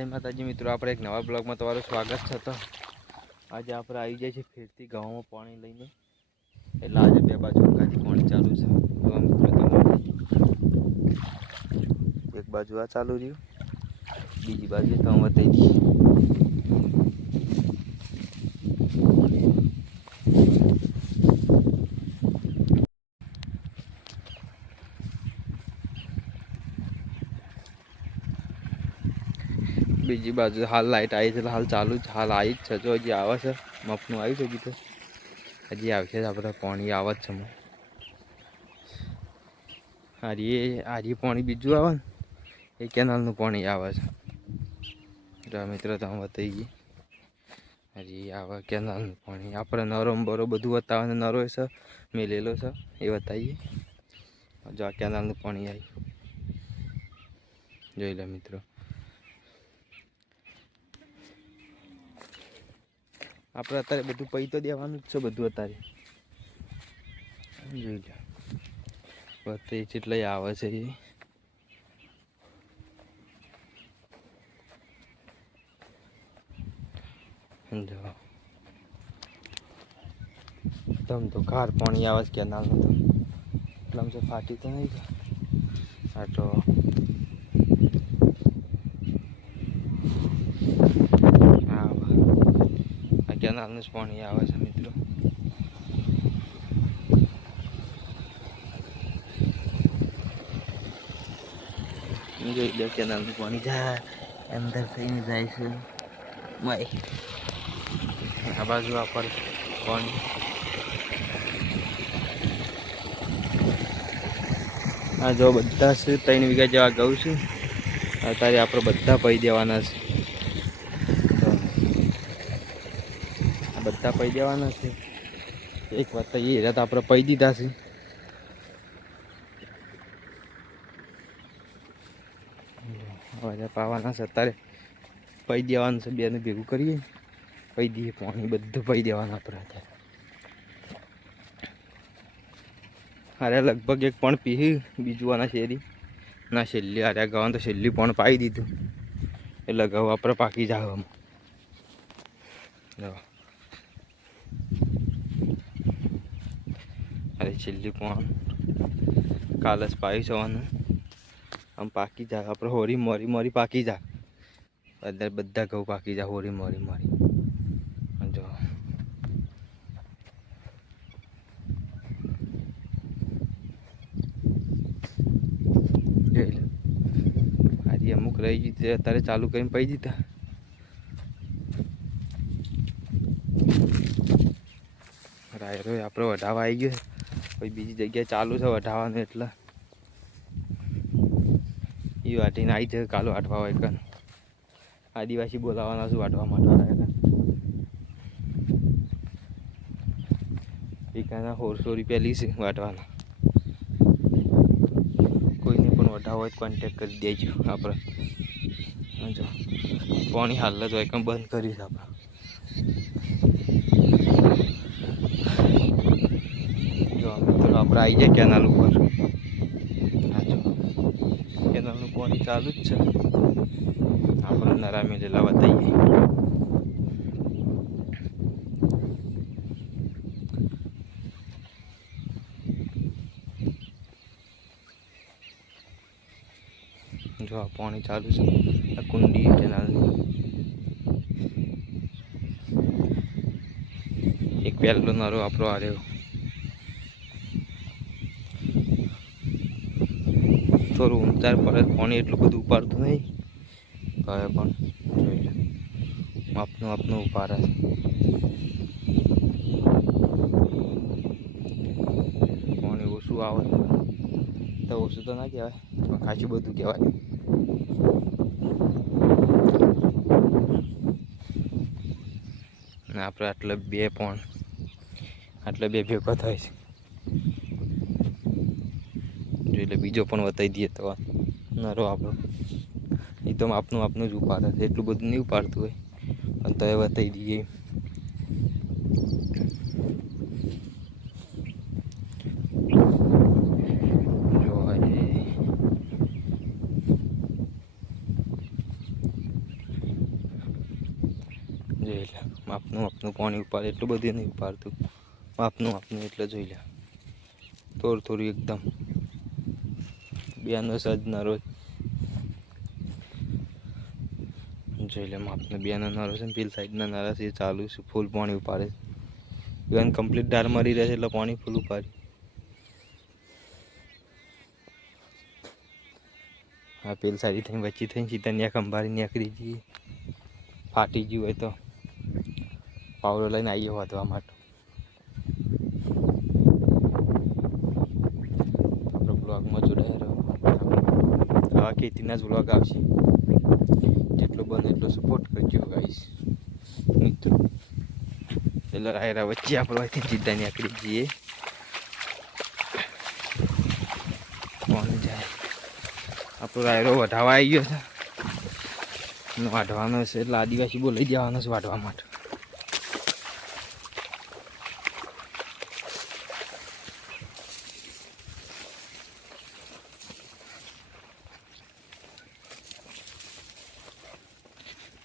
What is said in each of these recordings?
જય માતાજી મિત્રો, આપણે એક નવા બ્લોગમાં તમારું સ્વાગત છે તો આજે આપણે આવી જાય છે ફેરથી ગામમાં પાણી લઈને. એટલે આજે બે બાજુ અંગાથી પાણી ચાલુ છે. એક બાજુ આ ચાલુ રહ્યું, બીજી બાજુ તો અમે બીજી બાજુ હાલ લાઈટ આવી છે, હાલ ચાલુ જ, હાલ આવી જ છે. જો હજી આવે છે, મફનું આવ્યું છે કીધું. હજી આવશે જ આપણે, પાણી આવે જ છે હારીએ હારી હારી પાણી બીજું આવે ને, એ કેનાલનું પાણી આવે છે. મિત્રો તમે બતાવી ગઈ. હજી આવે કેનાલનું પાણી. આપણે નરો ને બરો બધું બતાવે ને નરો છે, મેલેલો છે, એ બતાવીએ જો આ કેનાલનું પાણી આવી. જોઈ લે મિત્રો. આપણે અત્યારે બધું પૈ તો દેવાનું જ છે બધું અત્યારે. જોઈ લો બતે જેટલા આવે છે એ. તમ તો ખાર પાણી આવે છે કેનાલમાં તો. એટલામ તો ફાટી તો નહીં જાય આ તો આવે કેનાલનું જ પાણી આવે છે, મિત્રો. જોઈ લો કેનાલનું પાણી જાય, અંદર થઈને જાય છે. આ બાજુ આ પર પાણી. આ જો બધા છે, ત્રણ વીઘા જેવા ગઉં છે. અત્યારે આપણે બધા પહી દેવાના છે તો આ બધા પૈ દેવાના છે. એક વાત તો એ રહ્યા તો આપણે પૈ દીધા છે. પાવાના છે અત્યારે. પૈ દેવાનું છે, બેને ભેગું કરીએ. પૈ દઈએ પાણી, બધું પૈ દેવાનું આપણે અત્યારે. અરે લગભગ એક પણ પીહી બીજું આના શેરી. ના, છેલ્લી અરે ગવાનું તો છેલ્લી પણ પાઈ દીધું. એટલે ઘઉં આપણે પાકી જાવ જો અરે છેલ્લી પણ કાલે જ પાઈ જવાનું આમ પાકી જાય આપણે હોરી મોરી મોરી પાકી જાય બધા બધા ઘઉં પાકી જાય હોરી મોરી મોરી. જો. આજે અમુક રહી ગઈ તે અત્યારે ચાલુ કરીને પડી દીધા. રાયરો આપણે વઢાવા આવી ગયો પછી બીજી જગ્યાએ ચાલુ છે વઢાવાનું એટલે. એ વાટીને આવી જાય કાલો વાટવા હોય કન. આદિવાસી બોલાવવાના શું વાટવા માટે વીઘાના સોળસો રૂપિયા લઈશ વાટવાના કોઈને પણ વઢાવ હોય કોન્ટેક કરી દેજો આપણે જો, પાણી હાલત હોય કેમ બંધ કરીશ આપણે જો મિત્રો આપણે આવી જાય કેનાલ ઉપર. કેનાલનું પાણી ચાલુ જ છે. આપણે નરામી લીલા બતાવીએ જો, આ પાણી ચાલુ છે. આ કુંડી કેનાલની એક પહેલો નરો આપણો આવ્યો થોડું ઊંચાર પડે પાણી એટલું બધું ઉપાડતું નહીં. હવે પણ જોઈ લે. માપનું આપનું ઉપાડે છે પાણી ઓછું આવે. તો ઓછું તો ના કહેવાય, પણ ખાસું બધું કહેવાય. આપણે આટલે બે પણ, આટલે બે ભેગા થાય છે. જો એટલે બીજો પણ વતાવી દઈએ તો નરો આપણો. એ તો આપનું આપનું જ ઉપાડે છે એટલું બધું નહીં ઉપાડતું હોય. પણ તો એ વતાવી દઈએ. જોઈ લે. માપનું માપનું પાણી ઉપાડે? એટલું બધું નહીં ઉપાડતું. માપનું માપનું એટલે જોઈ લે. થોડું થોડું એકદમ. બેનો સજ નરો જોઈ લે માપનું બેનો નરો છે પેલી સાઈડના નરા છે, ચાલુ છે ફૂલ પાણી ઉપાડે ઇવન કમ્પ્લીટ ડાર મરી રહે છે એટલે પાણી ફૂલ ઉપાડી. હા, પેલ સાઈડ થઈને વચ્ચે થઈને સીધા ત્યાં ખંભારી નીકળી જઈએ. ફાટી ગયું હોય તો. પાવડો લઈને આવીએ વધવા માટે આપણો બ્લોગમાં જોડાયા રહો આવા ખેતીના જ વ્લોગ આવશે. જેટલો બને એટલો સપોર્ટ કરજો ગાઈશ મિત્રો, પેલા રાયરા વચ્ચે આપણે અહીંથી સીધા નીકળી જઈએ. કોણ જાય? આપણો રાયરો વધાવા આવી ગયો છે. વાઢવાનો છે એટલે આદિવાસી બોલાવી દેવાનો છે વાઢવા માટે.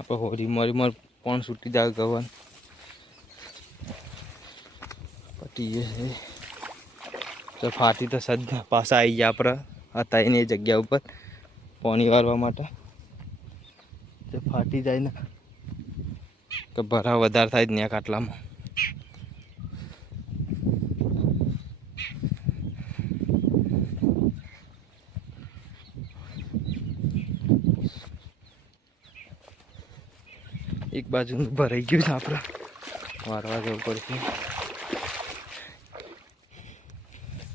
આપણે હોરી મરી મર પણ છૂટી જાય ગવન. પટી છે. તો ફાટી તો સદ પાછા આવી ગયા આપણે હતા એની જગ્યા ઉપર. પાણી વાળવા માટે. તે ફાટી જાય ને. કે ભરા વધારે થાય ત્યાં કાટલામાં એક બાજુ ભરાઈ ગયું છે આપણે. વારવા જવું પડશે.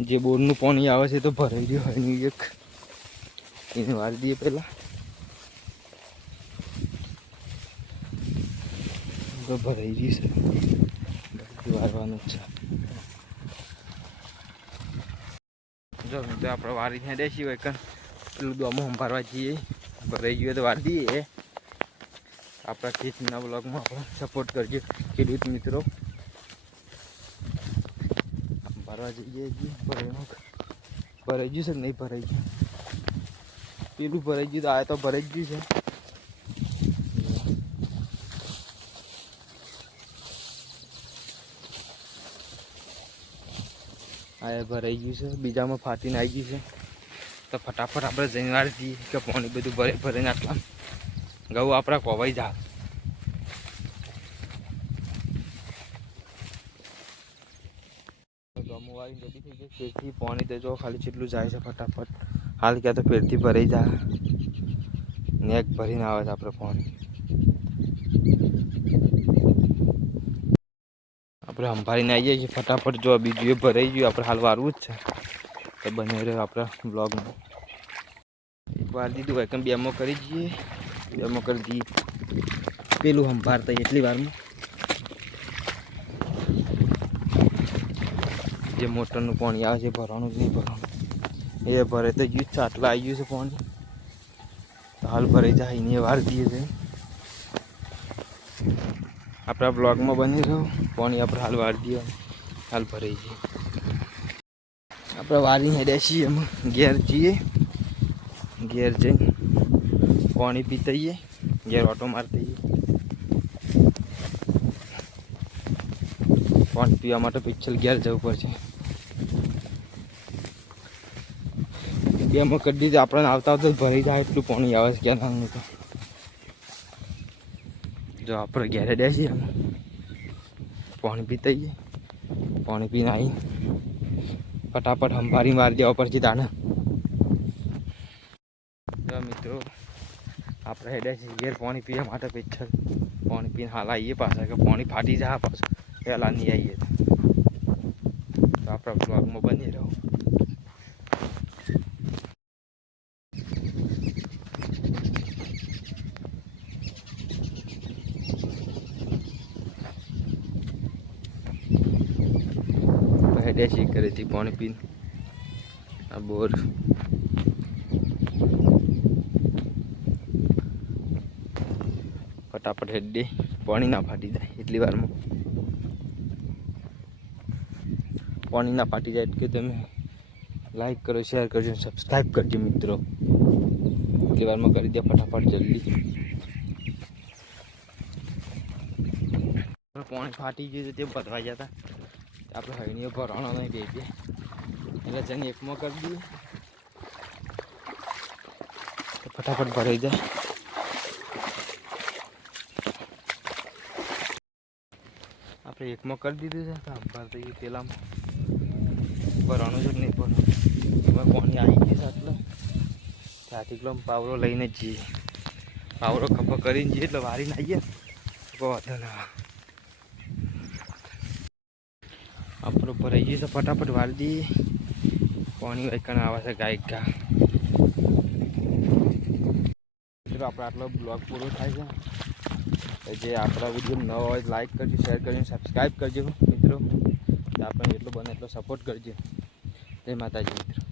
જે બોરનું પાણી આવે છે તો ભરાઈ ગયું હોય એની એક. એને વારી દઈએ પહેલાં. તો ભરાઈ ગયું છે. વારવાનું છે. જો આપણે વારી ત્યાં દેશી હોય કન પેલું દોમો સંભાળવા જઈએ. ભરાઈ ગયું તો વારી દઈએ. આપણા ખેતીના બ્લોગમાં આપણે સપોર્ટ કરજો ખેડૂત મિત્રો. ભરવા જઈએ ભરાઈમાં ભરાઈ ગયું છે કે નહીં ભરાઈ ગયું? પેલું ભરાઈ ગયું તો આ તો ભરાઈ ગયું છે. આ ભરાઈ ગયું છે. બીજામાં ફાટીને આવી ગયું છે. તો ફટાફટ આપણે જઈને વાર જઈએ કે પાણી બધું ભરે ભરીને આટલા. ઘઉં આપણા કોવાઈ જા. ગમું જતી થઈ ગઈ. ફેરથી પાણી તો જો ખાલી જેટલું જાય છે ફટાફટ. હાલ ક્યાં તો ફેરથી ભરાઈ જાય નેક ભરીને આવે છે આપણે પાણી. આપણે સંભાળીને આવીએ છીએ ફટાફટ. જો બીજું એ ભરાઈ ગયું, આપણે હાલ વારવું જ છે. તો બને રહ્યો આપણા બ્લોગમાં એક વાર દીધું એકમ બેમો કરી દઈએ. બેમાં કરી દઈએ પેલું સંભાળતા એટલી વારમાં. જે મોટરનું પાણી આવે છે ભરવાનું જ નહીં ભરવાનું. એ ભરે તો ગયું છે આટલા આવી ગયું છે પાણી. હાલ ભરાઈ જાય એને વાર દઈએ છે. આપણા બ્લોગમાં બની રહ્યો પાણી આપણે હાલ વાર દઈએ હાલ ભરાઈ જઈએ આપણે વારી હેડ્યા છીએ એમાં, ઘેર જઈએ. ઘેર જઈને પાણી પીતઈએ ઘેર ઓટો મારતઈએ પાણી પીવા માટે પિક્ચર ઘેર જવું પડશે. બેમાં કરી દીધું આપણને આવતા આવતા જ ભરી જાય એટલું પાણી આવે છે કેનાલનું તો. જો આપણે ઘેરે બેસીએ પાણી પાણી પીતઈએ પાણી પીને આવી ફટાફટ હંભારી મારી દેવા પડશે તાને મિત્રો આપણે હેડે છે, ઘેર પાણી પીવા માટે પિક્ચર પાણી પીને હાલ આવીએ પાછા કે પાણી ફાટી જાય પાછું. પહેલાં નહીં આવીએ. તો આપણા બ્લોગમાં બની રહો. હેડે છે, ઘરેથી પાણી પીને. આ બોર. ફટાફટ હેડ પાણી ના ફાટી જાય એટલી વારમાં. પાણી ના ફાટી જાય કે તમે લાઈક કરો શેર કરજો સબસ્ક્રાઈબ કરજો મિત્રો. એટલી વારમાં કરી દે ફટાફટ જલ્દી. પાણી ફાટી ગયું તે ભરવા ગયા હતા. આપણે હૈણીઓ ભરવાનો નહીં બે બે એટલે જઈને એકમાં કરી દઈએ. ફટાફટ ભરાઈ જાય. એકમાં કરી દીધું છે? તો થઈ ગયું પેલામાં ભરવાનું છે નહીં ભરવાનું એમાં પાણી આવી ગયું છે એટલે ત્યાંથી કિલો પાવરો લઈને જ જઈએ. પાવરો ખભા કરીને જઈએ એટલે વારી નાખીએ તો વાંધો ના. આપણો ભરાઈ ગયું છે ફટાફટ વારી દઈએ. પાણી એકણ આવે છે ગાયકા મિત્રો આપણે આટલો બ્લોગ પૂરો થાય છે. જે આપણા વીડિયો નવો હોય લાઈક કરજો શેર કરજો સબસ્ક્રાઈબ કરજો મિત્રો. આપણને એટલો બને એટલો સપોર્ટ કરજો. જય માતાજી મિત્રો.